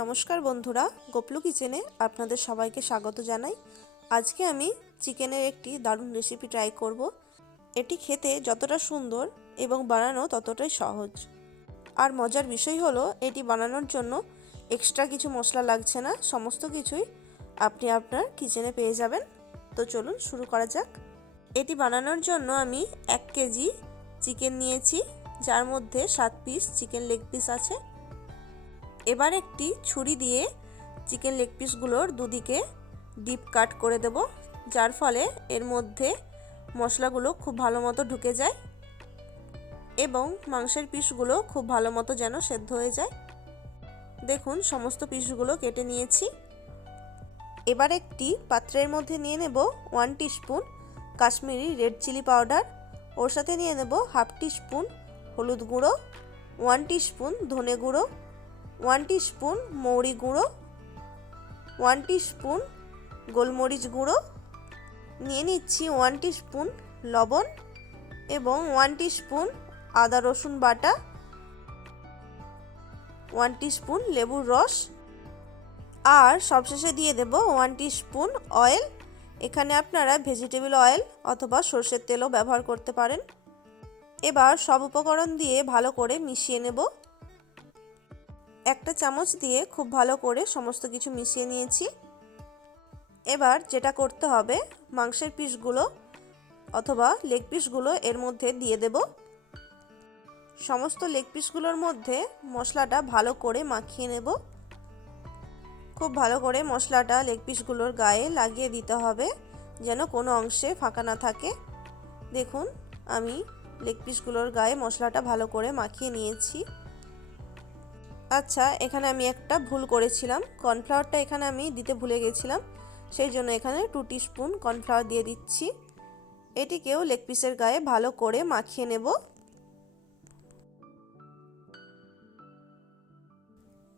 নমস্কার বন্ধুরা, গোপলু কিচেনে আপনাদের সবাইকে স্বাগত জানাই। আজকে আমি চিকেনের একটি দারুণ রেসিপি ট্রাই করব। এটি খেতে যতটা সুন্দর এবং বানানো ততটাই সহজ। আর মজার বিষয় হলো এটি বানানোর জন্য এক্সট্রা কিছু মশলা লাগছে না, সমস্ত কিছুই আপনি আপনার কিচেনে পেয়ে যাবেন। তো চলুন শুরু করা যাক। এটি বানানোর জন্য আমি 1 কেজি চিকেন নিয়েছি, যার মধ্যে 7 পিস চিকেন লেগ পিস আছে। এবার একটি ছুরি দিয়ে চিকেন লেগ পিসগুলোর দুদিকে ডিপ কাট করে দেব, যার ফলে এর মধ্যে মশলাগুলো খুব ভালো মতো ঢুকে যায় এবং মাংসের পিসগুলো খুব ভালো মতো যেন সেদ্ধ হয়ে যায়। দেখুন সমস্ত পিসগুলো কেটে নিয়েছি। এবার একটি পাত্রের মধ্যে নিয়ে নেব 1 teaspoon Kashmiri red chilli powder, ওর সাথে নিয়ে নেব হাফ টিস্পুন হলুদ গুঁড়ো, 1 টিস্পুন ধনে গুঁড়ো, 1 টিস্পুন মৌরি গুঁড়ো, 1 টিস্পুন গোলমরিচ গুঁড়ো, নিয়ে নিচ্ছি 1 টিস্পুন লবণ এবং 1 টিস্পুন আদা রসুন বাটা, 1 টিস্পুন লেবুর রস, আর সবশেষে দিয়ে দেব 1 টিস্পুন অয়েল। এখানে আপনারা ভেজিটেবল অয়েল অথবা সরষের তেলও ব্যবহার করতে পারেন। এবার সব উপকরণ দিয়ে ভালো করে মিশিয়ে নেব। একটা চামচ দিয়ে খুব ভালো করে সমস্ত কিছু মিশিয়ে নিয়েছি। এবার যেটা করতে হবে, মাংসের পিসগুলো অথবা লেগ পিসগুলো এর মধ্যে দিয়ে দেব। সমস্ত লেগ পিসগুলোর মধ্যে মশলাটা ভালো করে মাখিয়ে নেব। খুব ভালো করে মশলাটা লেগ পিসগুলোর গায়ে লাগিয়ে দিতে হবে, যেন কোনো অংশে ফাঁকা না থাকে। দেখুন আমি লেগ পিসগুলোর গায়ে মশলাটা ভালো করে মাখিয়ে নিয়েছি। আচ্ছা, এখানে আমি একটা ভুল করেছিলাম, কর্নফ্লাওয়ারটা এখানে আমি দিতে ভুলে গেছিলাম, সেই জন্য এখানে 2 টিস্পুন কর্নফ্লাওয়ার দিয়ে দিচ্ছি। এটিকেও লেগ পিসের গায়ে ভালো করে মাখিয়ে নেব।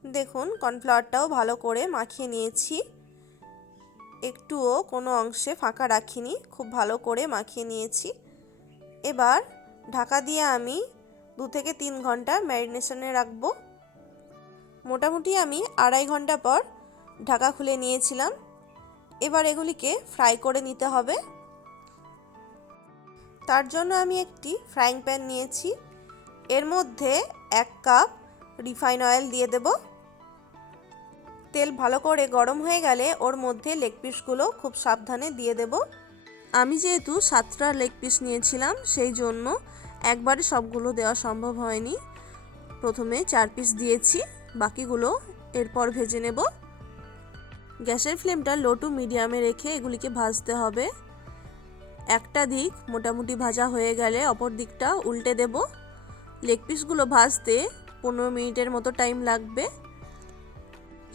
দেখুন কর্নফ্লাওয়ারটাও ভালো করে মাখিয়ে নিয়েছি, একটুও কোনো অংশে ফাঁকা রাখিনি, খুব ভালো করে মাখিয়ে নিয়েছি। এবার ঢাকা দিয়ে আমি 2 থেকে 3 ঘন্টা ম্যারিনেশনে রাখবো। মোটামুটি আমি 2.5 ঘন্টা পর ঢাকা খুলে নিয়েছিলাম। এবার এগুলিকে ফ্রাই করে নিতে হবে। তার জন্য আমি একটি ফ্রাইং প্যান নিয়েছি, এর মধ্যে 1 কাপ রিফাইন অয়েল দিয়ে দেব। তেল ভালো করে গরম হয়ে গেলে ওর মধ্যে লেগ পিসগুলো খুব সাবধানে দিয়ে দেব। আমি যেহেতু 7টা লেগ পিস নিয়েছিলাম, সেই জন্য একবারে সবগুলো দেওয়া সম্ভব হয়নি। প্রথমে 4 পিস দিয়েছি, বাকিগুলো এরপর ভেজে নেব। গ্যাসের ফ্লেমটা লো টু মিডিয়ামে রেখে এগুলিকে ভাজতে হবে। একটা দিক মোটামুটি ভাজা হয়ে গেলে অপর দিকটা উল্টে দেব। লেগ পিসগুলো ভাজতে 15 মিনিটের মতো টাইম লাগবে,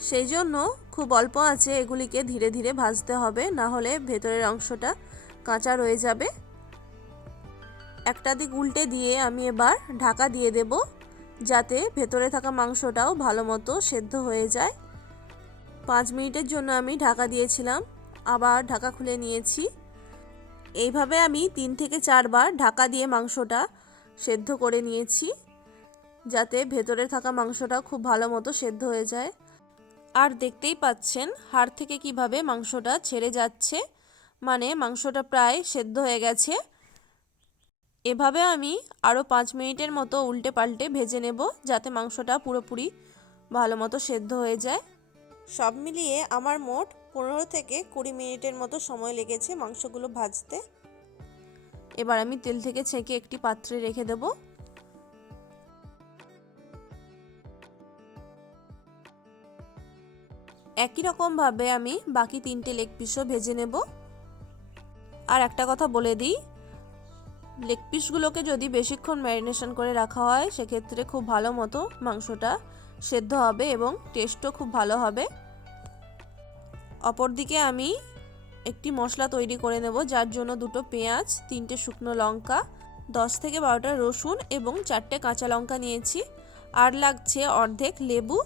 সেই জন্য খুব অল্প আঁচে এগুলিকে ধীরে ধীরে ভাজতে হবে, না হলে ভেতরের অংশটা কাঁচা রয়ে যাবে। একটা দিক উল্টে দিয়ে আমি এবার ঢাকা দিয়ে দেব, যাতে ভেতরে থাকা মাংসটাও ভালো মতো সেদ্ধ হয়ে যায়। 5 মিনিটের জন্য আমি ঢাকা দিয়েছিলাম, আবার ঢাকা খুলে নিয়েছি। এইভাবে আমি 3 থেকে 4 বার ঢাকা দিয়ে মাংসটা সেদ্ধ করে নিয়েছি, যাতে ভেতরে থাকা মাংসটা খুব ভালো মতো সেদ্ধ হয়ে যায়। আর দেখতেই পাচ্ছেন হাড় থেকে কিভাবে মাংসটা ছেড়ে যাচ্ছে, মানে মাংসটা প্রায় সেদ্ধ হয়ে গেছে। এভাবে আমি আরও 5 মিনিটের মতো উল্টে পাল্টে ভেজে নেব, যাতে মাংসটা পুরোপুরি ভালো মতো সেদ্ধ হয়ে যায়। সব মিলিয়ে আমার মোট 15 থেকে 20 মিনিটের মতো সময় লেগেছে মাংসগুলো ভাজতে। এবার আমি তেল থেকে ছেঁকে একটি পাত্রে রেখে দেব। একই রকমভাবে আমি বাকি 3টে লেগ পিসও ভেজে নেব। আর একটা কথা বলে দিই, লেগ পিসগুলোকে যদি বেশিক্ষণ ম্যারিনেশন করে রাখা হয়, সেক্ষেত্রে খুব ভালো মতো মাংসটা সেদ্ধ হবে এবং টেস্টও খুব ভালো হবে। অপরদিকে আমি একটি মশলা তৈরি করে নেব, যার জন্য 2টো পেঁয়াজ, 3টে শুকনো লঙ্কা, 10 থেকে 12টা রসুন এবং 4টে কাঁচা লঙ্কা নিয়েছি, আর লাগছে অর্ধেক লেবু।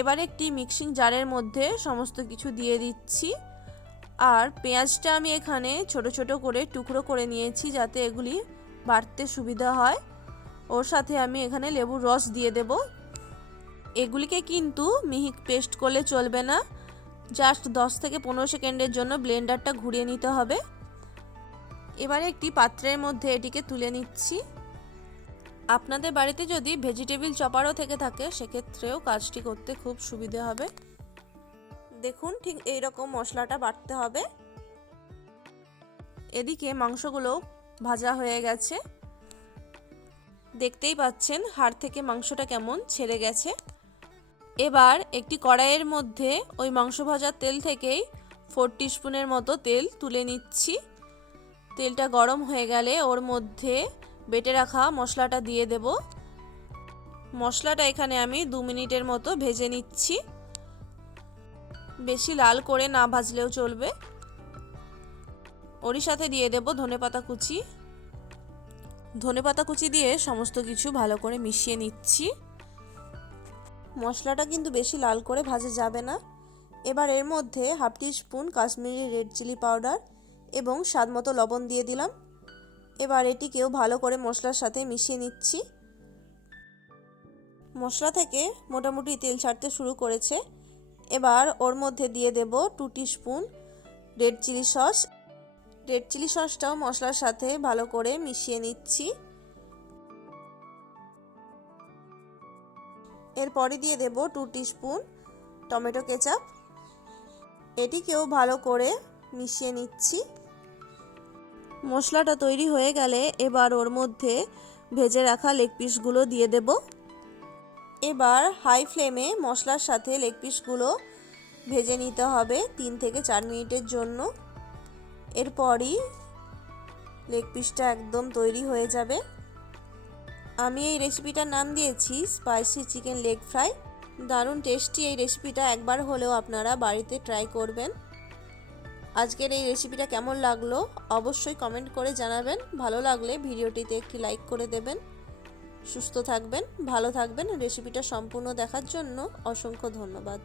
এবার একটি মিক্সিং জারের মধ্যে সমস্ত কিছু দিয়ে দিচ্ছি। আর পেঁয়াজটা আমি এখানে ছোট ছোট করে টুকরো করে নিয়েছি, যাতে এগুলি বাটতে সুবিধা হয়। ওর সাথে আমি এখানে লেবুর রস দিয়ে দেব। এগুলিকে কিন্তু মিহি পেস্ট করলে চলবে না, জাস্ট 10 থেকে 15 সেকেন্ডের জন্য ব্লেন্ডারটা ঘুরিয়ে নিতে হবে। এবারে একটি পাত্রের মধ্যে এটিকে তুলে নিচ্ছি। আপনাদের বাড়িতে যদি ভেজিটেবিল চপারও থেকে থাকে সেক্ষেত্রেও কাজটি করতে খুব সুবিধে হবে। দেখুন ঠিক এই রকম মশলাটা বাটতে হবে। এদিকে মাংসগুলো ভাজা হয়ে গেছে, দেখতেই পাচ্ছেন হাড় থেকে মাংসটা কেমন ছেড়ে গেছে। এবার একটি কড়াইয়ের মধ্যে ওই মাংস ভাজার তেল থেকেই 4 টিস্পুনের মতো তেল তুলে নিচ্ছি। তেলটা গরম হয়ে গেলে ওর মধ্যে বেটে রাখা মশলাটা দিয়ে দেব। মশলাটা এখানে আমি 2 মিনিটের মতো ভেজে নিচ্ছি, বেশি লাল করে না ভাজলেও চলবে। ওরই সাথে দিয়ে দেব ধনেপাতা কুচি। ধনেপাতা কুচি দিয়ে সমস্ত কিছু ভালো করে মিশিয়ে নিচ্ছি। মশলাটা কিন্তু বেশি লাল করে ভাজা যাবে না। এবার এর মধ্যে 1/2 teaspoon Kashmiri red chilli powder এবং স্বাদমতো লবণ দিয়ে দিলাম। এবার এটিকেও ভালো করে মশলার সাথে মিশিয়ে নিচ্ছি। মশলা থেকে মোটামুটি তেল ছাড়তে শুরু করেছে। এবার ওর মধ্যে দিয়ে দেব 2 teaspoon red chilli sauce. Red chilli সসটাও মশলার সাথে ভালো করে মিশিয়ে নিচ্ছি। এরপরে দিয়ে দেব 2 টিস্পুন টমেটো কেচাপ। এটিকেও ভালো করে মিশিয়ে নিচ্ছি। মশলাটা তৈরি হয়ে গেলে এবার ওর মধ্যে ভেজে রাখা লেগ পিসগুলো দিয়ে দেব। এবার হাই ফ্লেমে মশলার সাথে লেগ পিসগুলো ভেজে নিতে হবে 3 থেকে 4 মিনিটের জন্য। এরপরই লেগ পিসটা একদম তৈরি হয়ে যাবে। আমি এই রেসিপিটার নাম দিয়েছি স্পাইসি চিকেন লেগ ফ্রাই। দারুণ টেস্টি এই রেসিপিটা, একবার হলেও আপনারা বাড়িতে ট্রাই করবেন। আজকের এই রেসিপিটা কেমন লাগলো অবশ্যই কমেন্ট করে জানাবেন। ভালো লাগলে ভিডিওটিতে একটি লাইক করে দেবেন। সুস্থ থাকবেন, ভালো থাকবেন। রেসিপিটা সম্পূর্ণ দেখার জন্য অসংখ্য ধন্যবাদ।